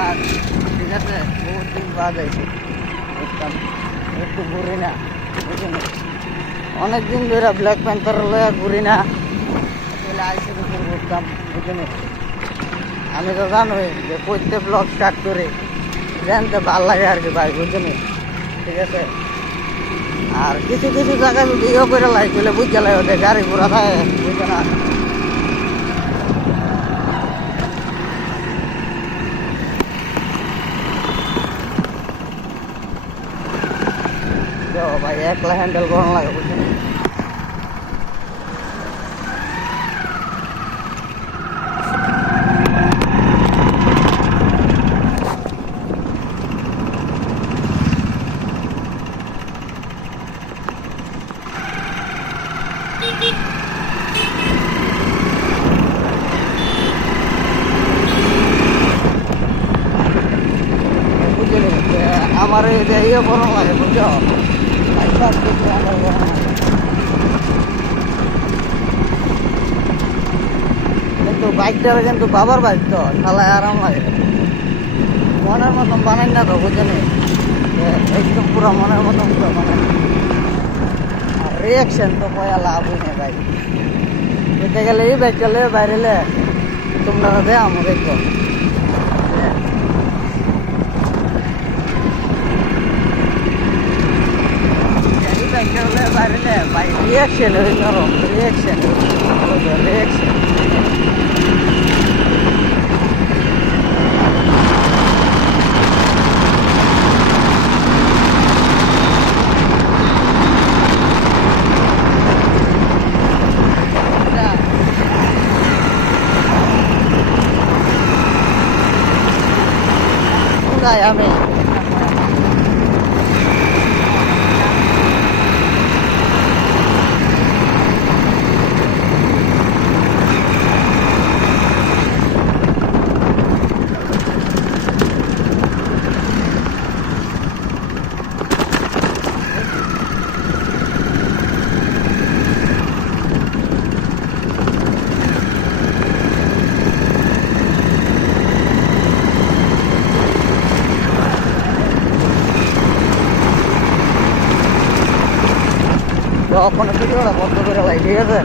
বাদ, ঠিক আছে, বহুত দিন বাদ আইছি দেখতাম একটু ঘুরি না, বুঝলেন? অনেকদিন ধরে ব্ল্যাক প্যান্থার লয়া ঘুরি না, আসলে আইসি দুপুর ঘুরতাম, বুঝলেন? আমি তো জানোই যে করতে ব্লগ স্টার্ট করে জানতে ভাল লাগে আর কি ভাই, বুঝলেন? ঠিক আছে, আর কিছু কিছু জায়গায় যদি ইয়ে করে লাই তাহলে বুঝতে লাগে ওদের গাড়ি ঘোড়া থাকে, বুঝছে না? ভাই একলা হ্যান্ডেল করানো লাগে, বুঝছেন? আমার এই যে ইয়ে করানো লাগে, বুঝছো? কিন্তু বাইকটা কিন্তু বাবার বাইক তো চালায় আরাম লাগে, মনের মতন বানাই না তো, বুঝছেন? একদম পুরো মনের মতন পুরো বানাই। আর রিয়াকশন তো পয়া লাভ হই না ভাই, যেতে গেলে এই বাইক চলে বাইরেলে তোমরা দে আমার দেখো বাইরেলে ভাই রিয়াকশন হয়ে নরম, রিয়াকশন রিয়াকশন আমি যখন ভিডিওটা বন্ধ করে লাই, ঠিক আছে?